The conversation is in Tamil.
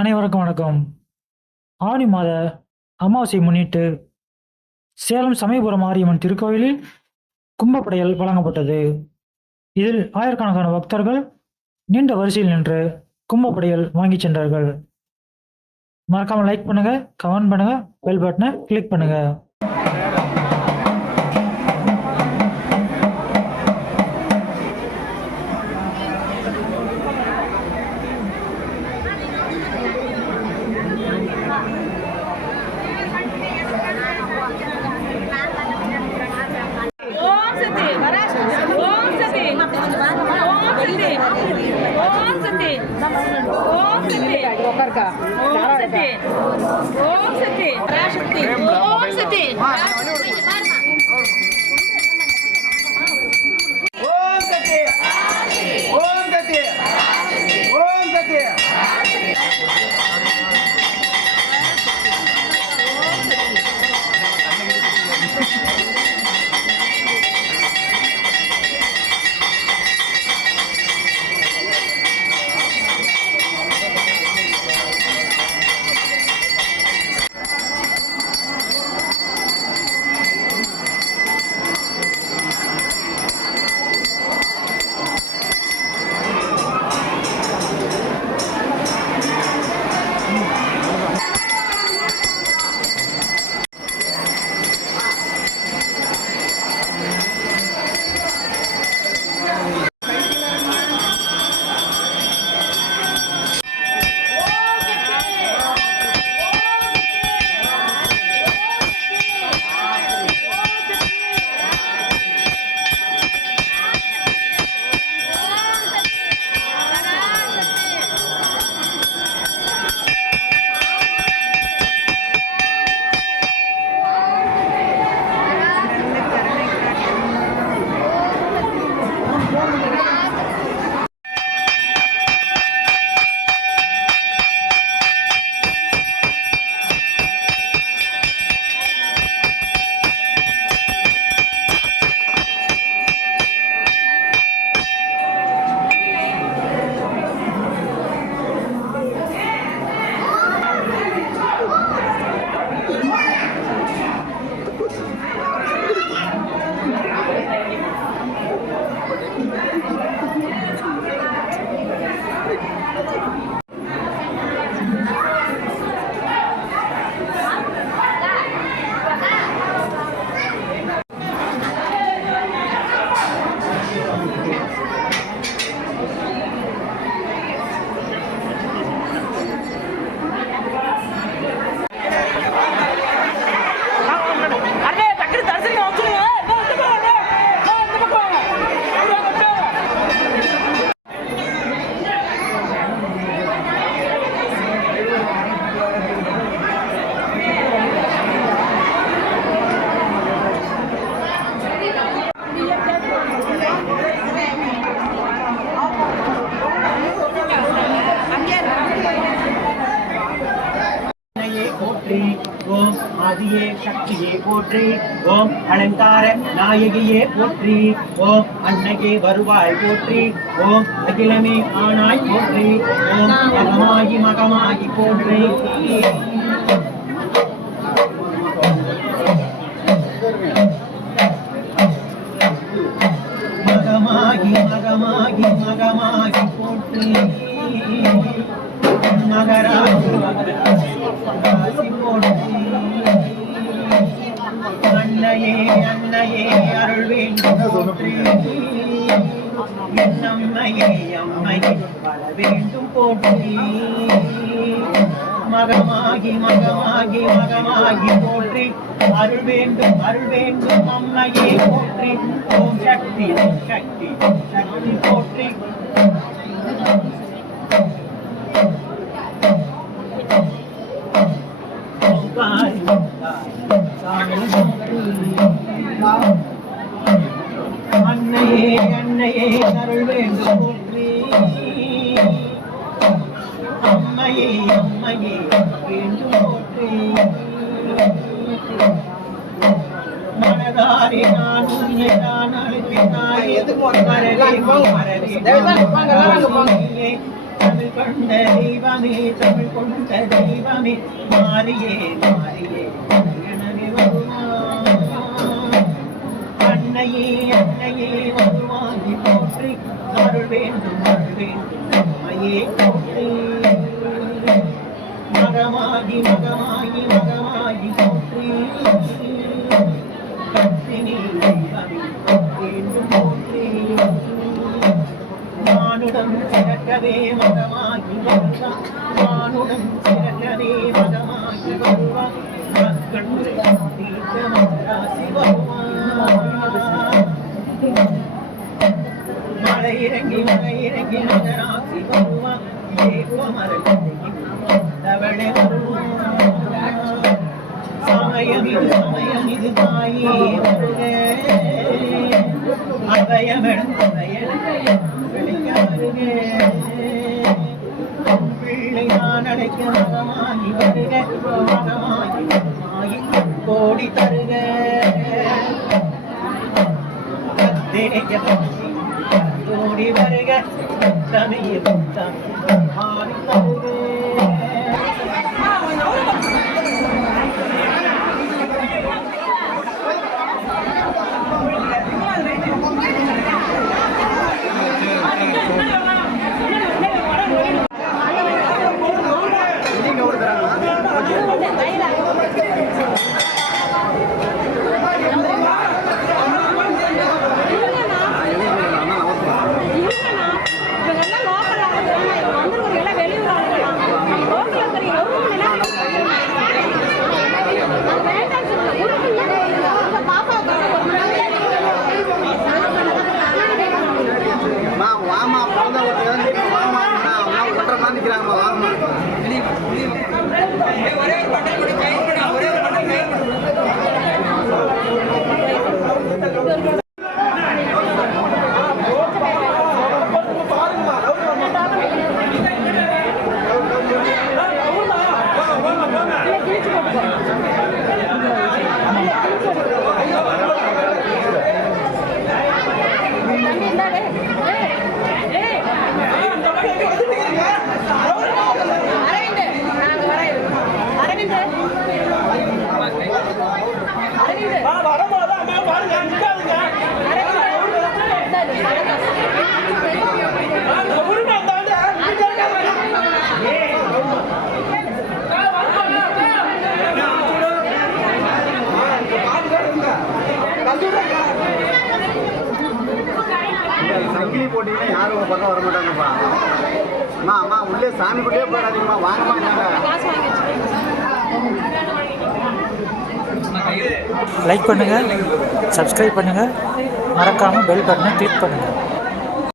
அனைவருக்கும் வணக்கம். ஆடி மாத அமாவாசையை முன்னிட்டு சேலம் சமயபுரம் மாரியம்மன் திருக்கோயிலில் கும்பப்படையல் வழங்கப்பட்டது. இதில் ஆயிரக்கணக்கான பக்தர்கள் நீண்ட வரிசையில் நின்று கும்பப்படையல் வாங்கிச் சென்றார்கள். மறக்காமல் லைக் பண்ணுங்க கமெண்ட் பண்ணுங்க பெல் பட்டனை கிளிக் பண்ணுங்க. Vamos, CT! Vamos, CT! Vamos, CT! Vamos, CT! ஓம் ஆதியே சக்தியே போற்றி ஓம் அலங்கார நாயகியே போற்றி ஓம் அன்னையே வருவாய் போற்றி ஓம் அகிலமே ஆனாய் போற்றி ஓம் மகமாகி மகமாகி போற்றி அன்னையே அன்னையே அருள் வேண்டும் போற்றி என் அம்மையே அம்மையே வர வேண்டும் போற்றி மகமாகி மகமாகி மகமாகி போற்றி அருள் வேண்டும் அருள் வேண்டும் அம்மையே போற்றி ஓம் சக்தி ஓம் சக்தி சக்தி போற்றி ஓங்காரி சாமி போற்றி அன்னையே அன்னையே அருள் வேண்டும் போற்றி. அம்மையே அம்மையே வேண்டும் போற்றி. மனதாரி நான் உன்னை நான் அழைப்பினாய் தமிழ் கொண்ட தெய்வமே தமிழ் கொண்ட தெய்வமே. மாறியே மாறியே. அன்னையே அன்னையே வருவாங்கி போற்றி. அருள் வேண்டும் அருள் அம்மையே போற்றி. மகமாகி மகமாகி மகமாகி போற்றி. கத்தினி வேண்டும் போற்றி. மானுடம் சிறக்கவே மதமாகி மானுடம் சிறக்கவே மதமாகி மக்கள் இறங்கி வர இறங்கி மகராசி வருவா ஏப்ப சமயம் இது சமயம் இது தாயே வருக அபயமெடும் பிள்ளை நான் மகமாகி வருக மகமாகி கோடி தருக. தேஜ கோடி வருக தமிழ் புத்தம் there. டிவி போட்டீங்கன்னா யாரும் உங்க பக்கம் வர மாட்டாங்கப்பா. அம்மா அம்மா உள்ளே சாமி கூட்டே போயிடாதீங்கம்மா வாங்கம்மா என்னங்க? லைக் பண்ணுங்கள் சப்ஸ்கிரைப் பண்ணுங்கள் மறக்காமல் பெல் பட்டனை கிளிக் பண்ணுங்கள்